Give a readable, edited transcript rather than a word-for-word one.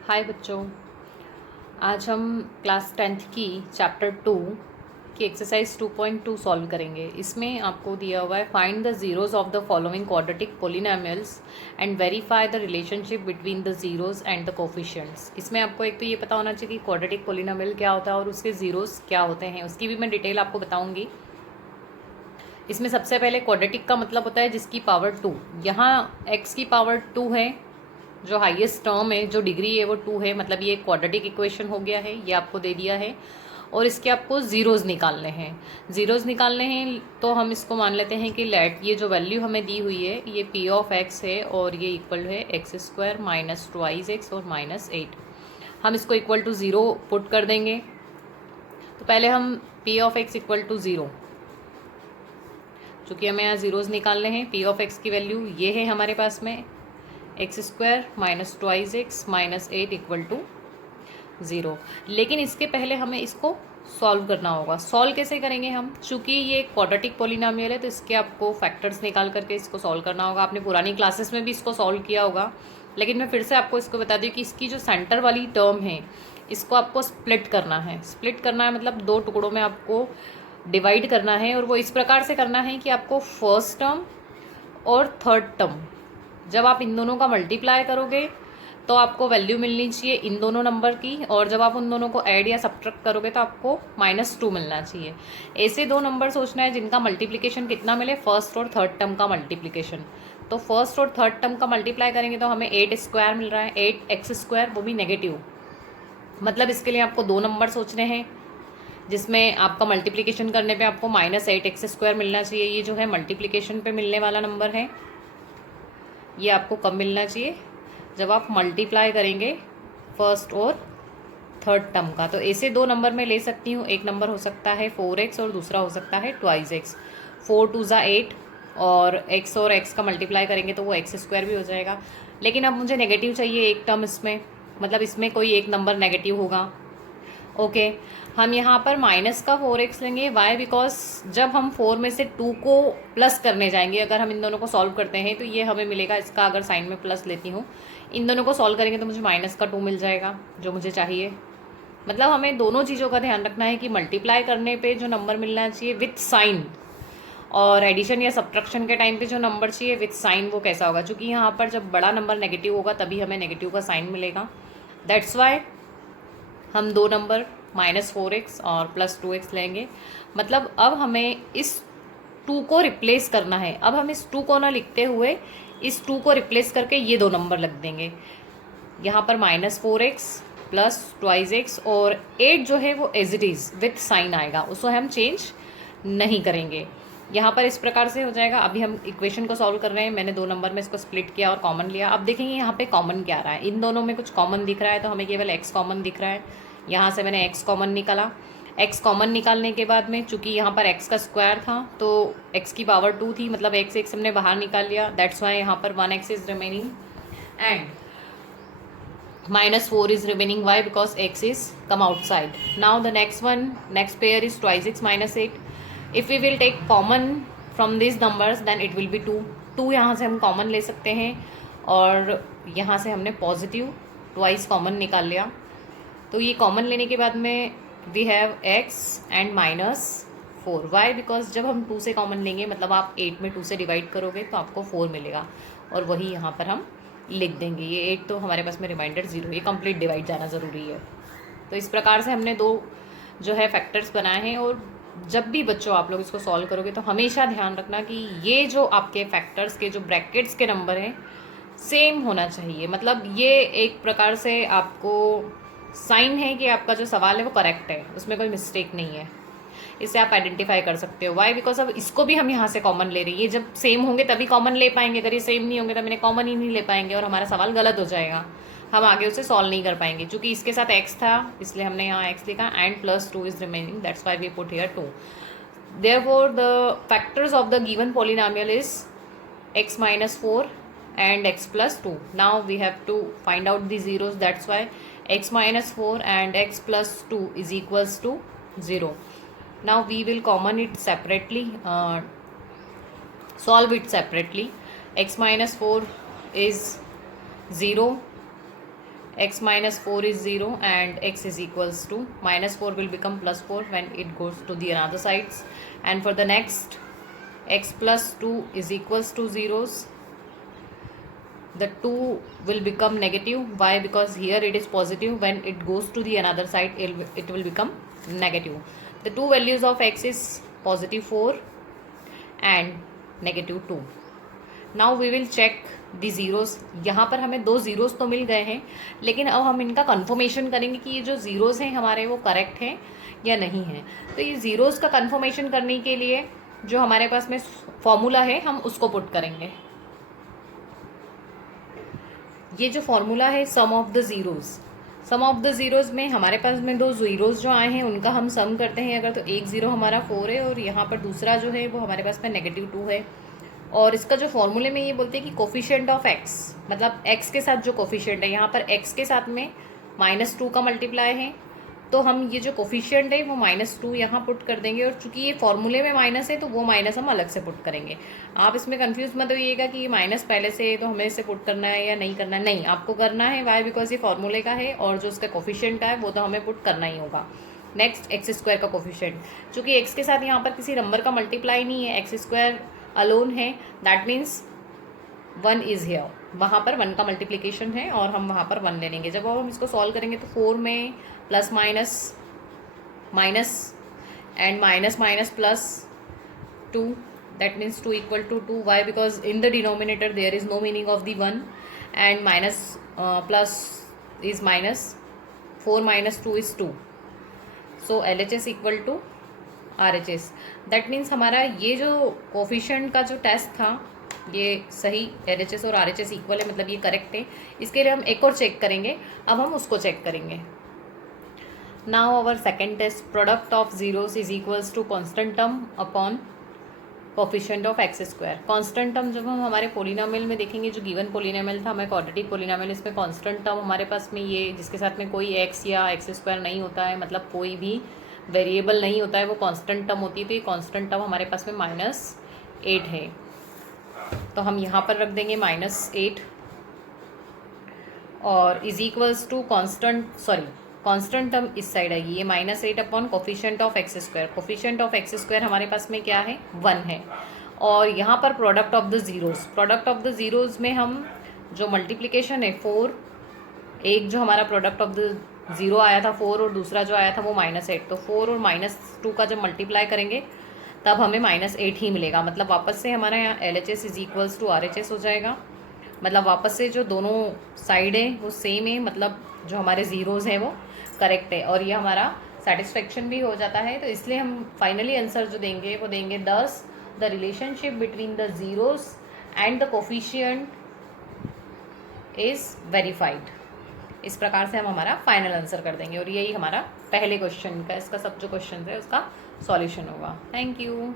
हाय बच्चों, आज हम क्लास 10th की चैप्टर 2 की एक्सरसाइज 2.2 सॉल्व करेंगे। इसमें आपको दिया हुआ है find the zeros of the following quadratic polynomials and verify the relationship between the zeros and the coefficients. इसमें आपको एक तो ये पता होना चाहिए कि क्वाड्रेटिक पोलिनोमियल क्या होता है और उसके ज़ीरोज़ क्या होते हैं, उसकी भी मैं डिटेल आपको बताऊँगी। इसमें सबसे पहले क्वाड्रेटिक का मतलब होता है जिसकी पावर 2। यहाँ x की पावर 2 है, जो हाईएस्ट टर्म है, जो डिग्री है वो 2 है, मतलब ये क्वाड्रेटिक इक्वेशन हो गया है, ये आपको दे दिया है। और इसके आपको ज़ीरोज़ निकालने हैं। ज़ीरोज़ निकालने हैं तो हम इसको मान लेते हैं कि लेट ये जो वैल्यू हमें दी हुई है ये पी ऑफ एक्स है और ये इक्वल है x square minus twice x और माइनस 8। हम इसको इक्वल टू ज़ीरो पुट कर देंगे। तो पहले हम p of x equal to zero, चूँकि हमें यहाँ ज़ीरोज़ निकालने हैं, पी ऑफ एक्स की वैल्यू ये है हमारे पास में x square minus twice x minus 8 equal to 0। लेकिन इसके पहले हमें इसको सॉल्व करना होगा। सॉल्व कैसे करेंगे हम? चूँकि ये क्वाड्रेटिक पोलिनोमियल है तो इसके आपको फैक्टर्स निकाल करके इसको सॉल्व करना होगा। आपने पुरानी क्लासेस में भी इसको सॉल्व किया होगा, लेकिन मैं फिर से आपको इसको बता दूँ कि इसकी जो सेंटर वाली टर्म है इसको आपको स्प्लिट करना है। स्प्लिट करना है मतलब दो टुकड़ों में आपको डिवाइड करना है, और वो इस प्रकार से करना है कि आपको फर्स्ट टर्म और थर्ड टर्म जब आप इन दोनों का मल्टीप्लाई करोगे तो आपको वैल्यू मिलनी चाहिए इन दोनों नंबर की, और जब आप उन दोनों को ऐड या सब्ट्रैक्ट करोगे तो आपको -2 मिलना चाहिए। ऐसे दो नंबर सोचना है जिनका मल्टीप्लिकेशन कितना मिले, फर्स्ट और थर्ड टर्म का मल्टीप्लिकेशन। तो फर्स्ट और थर्ड टर्म का मल्टीप्लाई करेंगे तो हमें 8 स्क्वायर मिल रहा है, 8x स्क्वायर, वो भी नेगेटिव। मतलब इसके लिए आपको दो नंबर सोचने हैं जिसमें आपका मल्टीप्लिकेशन करने पे आपको -8x स्क्वायर मिलना चाहिए। ये जो है मल्टीप्लिकेशन पे मिलने वाला नंबर है, ये आपको कब मिलना चाहिए? जब आप मल्टीप्लाई करेंगे फर्स्ट और थर्ड टर्म का। तो ऐसे दो नंबर मैं ले सकती हूँ, एक नंबर हो सकता है 4x और दूसरा हो सकता है ट्वाइस एक्स। 4 2 ज़ा 8 और x और x का मल्टीप्लाई करेंगे तो वो एक्स स्क्वायर भी हो जाएगा। लेकिन अब मुझे नेगेटिव चाहिए एक टर्म इसमें, मतलब इसमें कोई एक नंबर नेगेटिव होगा। ओके, हम यहाँ पर माइनस का 4x लेंगे। वाई? बिकॉज जब हम 4 में से 2 को प्लस करने जाएंगे, अगर हम इन दोनों को सॉल्व करते हैं तो ये हमें मिलेगा, इसका अगर साइन में प्लस लेती हूँ, इन दोनों को सॉल्व करेंगे तो मुझे माइनस का 2 मिल जाएगा जो मुझे चाहिए। मतलब हमें दोनों चीज़ों का ध्यान रखना है कि मल्टीप्लाई करने पे जो नंबर मिलना चाहिए विथ साइन, और एडिशन या सब्ट्रैक्शन के टाइम पे जो नंबर चाहिए विथ साइन वो कैसा होगा। क्योंकि यहाँ पर जब बड़ा नंबर नेगेटिव होगा तभी हमें नेगेटिव का साइन मिलेगा। दैट्स वाई हम दो नंबर -4x और +2x लेंगे। मतलब अब हमें इस 2 को रिप्लेस करना है। अब हम इस 2 को ना लिखते हुए इस 2 को रिप्लेस करके ये दो नंबर लग देंगे। यहाँ पर -4x प्लस ट्वाइस एक्स, और 8 जो है वो as it is with sign आएगा, उसको हम चेंज नहीं करेंगे। यहाँ पर इस प्रकार से हो जाएगा। अभी हम इक्वेशन को सॉल्व कर रहे हैं, मैंने दो नंबर में इसको स्प्लिट किया और कॉमन लिया। अब देखेंगे यहाँ पे कॉमन क्या रहा है। इन दोनों में कुछ कॉमन दिख रहा है तो हमें केवल x कॉमन दिख रहा है। यहाँ से मैंने x कॉमन निकाला। x कॉमन निकालने के बाद में चूंकि यहाँ पर x का स्क्वायर था तो x की पावर 2 थी, मतलब x हमने बाहर निकाल लिया। दैट्स वाई यहाँ पर 1x is remaining and -4 is remaining. Why? Because x is come outside. Now the next pair is twice x minus 8. If we will take common from these numbers then it will be 2. 2 यहाँ से हम common ले सकते हैं, और यहाँ से हमने पॉजिटिव ट्वाइस कॉमन निकाल लिया। तो ये कॉमन लेने के बाद में we have x and -4। Why? Because जब हम 2 से कॉमन लेंगे मतलब आप 8 में 2 से डिवाइड करोगे तो आपको 4 मिलेगा, और वही यहाँ पर हम लिख देंगे। ये 8 तो हमारे पास में रिमाइंडर 0, ये कंप्लीट डिवाइड जाना ज़रूरी है। तो इस प्रकार से हमने दो जो है फैक्टर्स बनाए हैं, और जब भी बच्चों आप लोग इसको सॉल्व करोगे तो हमेशा ध्यान रखना कि ये जो आपके फैक्टर्स के जो ब्रैकेट्स के नंबर हैं सेम होना चाहिए। मतलब ये एक प्रकार से आपको साइन है कि आपका जो सवाल है वो करेक्ट है, उसमें कोई मिस्टेक नहीं है। इससे आप आइडेंटिफाई कर सकते हो। वाई? बिकॉज अब इसको भी हम यहाँ से कॉमन ले रहे हैं। ये जब सेम होंगे तभी कॉमन ले पाएंगे, अगर ये सेम नहीं होंगे तो मैंने कॉमन ही नहीं ले पाएंगे और हमारा सवाल गलत हो जाएगा, हम आगे उसे सॉल्व नहीं कर पाएंगे। क्योंकि इसके साथ x था इसलिए हमने यहाँ x लिखा and +2 is remaining, that's why we put here 2। Therefore the factors of the given polynomial is x -4 and x +2. Now we have to find out the zeros. That's why x -4 and x +2 is equals to 0. Now we will common it separately, solve it separately. X -4 is 0, x minus 4 is 0 and x is equals to minus 4 will become plus 4 when it goes to the another sides. And for the next, x plus 2 is equals to zeros. The 2 will become negative. Why? Because here it is positive. When it goes to the another side, it will become negative. The two values of x is positive 4 and negative 2. Now we will check the zeros. यहाँ पर हमें 2 zeros तो मिल गए हैं, लेकिन अब हम इनका कन्फर्मेशन करेंगे कि ये जो ज़ीरोज़ हैं हमारे वो करेक्ट हैं या नहीं हैं. तो ये ज़ीरोज़ का कन्फर्मेशन करने के लिए जो हमारे पास में फॉर्मूला है हम उसको पुट करेंगे. ये जो फॉर्मूला है सम ऑफ द ज़ीरोज़ में हमारे पास में 2 ज़ीरोज़ जो आए हैं उनका हम सम करते हैं. अगर तो एक ज़ीरो हमारा 4 है और यहाँ पर दूसरा जो है वो हमारे पास में नेगेटिव 2 है. और इसका जो फॉर्मूले में ये बोलते हैं कि कोफिशिएंट ऑफ एक्स, मतलब एक्स के साथ जो कोफिशिएंट है, यहाँ पर एक्स के साथ में -2 का मल्टीप्लाई है, तो हम ये जो कोफिशिएंट है वो -2 यहाँ पुट कर देंगे. और चूंकि ये फॉर्मूले में माइनस है तो वो माइनस हम अलग से पुट करेंगे. आप इसमें कंफ्यूज मत होइएगा कि ये माइनस पहले से है तो हमें इसे पुट करना है या नहीं करना है. नहीं, आपको करना है. वाई? बिकॉज ये फॉर्मूले का है और जो उसका कोफिशिएंट का है वो तो हमें पुट करना ही होगा. नेक्स्ट, एक्स स्क्वायर का कोफिशिएंट. चूँकि एक्स के साथ यहाँ पर किसी नंबर का मल्टीप्लाई नहीं है, एक्स स्क्वायर अलोन है, दैट मीन्स 1 इज़ हेयर. वहाँ पर 1 का मल्टीप्लिकेशन है और हम वहाँ पर 1 ले लेंगे. जब हम इसको सॉल्व करेंगे तो 4 में plus minus minus and minus minus plus 2, that means 2 equal to 2. Why? Because in the denominator there is no meaning of the 1 and minus plus is minus. 4 minus 2 is 2. So LHS equal to RHS. That means हमारा ये जो coefficient का जो test था ये सही, LHS और RHS equal है, मतलब ये करेक्ट है. इसके लिए हम एक और चेक करेंगे. अब हम उसको चेक करेंगे. Now our second test, product of zeros is equals to constant term upon coefficient of x square. Constant term जब हम हमारे पोलिनोमियल में देखेंगे, जो गिवन पोलिनोमियल था हमें क्वाड्रेटिक पोलिनोमियल, इसमें कॉन्स्टेंट टर्म हमारे पास में ये जिसके साथ में कोई एक्स या एक्स स्क्वायर नहीं होता है, मतलब कोई भी वेरिएबल नहीं होता है, वो कांस्टेंट टर्म होती है. तो ये कांस्टेंट टर्म हमारे पास में -8 है, तो हम यहाँ पर रख देंगे -8 और is equals to constant term इस साइड आएगी. ये -8 upon coefficient of x square. Coefficient of x square हमारे पास में क्या है? 1 है. और यहाँ पर प्रोडक्ट ऑफ द ज़ीरोज़ में हम जो मल्टीप्लिकेशन है 4, एक जो हमारा प्रोडक्ट ऑफ द 0 आया था 4 और दूसरा जो आया था वो -8. तो 4 और -2 का जब मल्टीप्लाई करेंगे तब हमें -8 ही मिलेगा. मतलब वापस से हमारा यहाँ LHS is equals to RHS हो जाएगा. मतलब वापस से जो दोनों साइड है वो सेम है, मतलब जो हमारे ज़ीरोज़ हैं वो करेक्ट है और ये हमारा सेटिस्फेक्शन भी हो जाता है. तो इसलिए हम फाइनली आंसर जो देंगे वो देंगे 10. The relationship between the zeros and the coefficient is verified. इस प्रकार से हम हमारा फाइनल आंसर कर देंगे और यही हमारा पहले क्वेश्चन का, इसका सब जो क्वेश्चन है उसका सॉल्यूशन होगा. Thank you.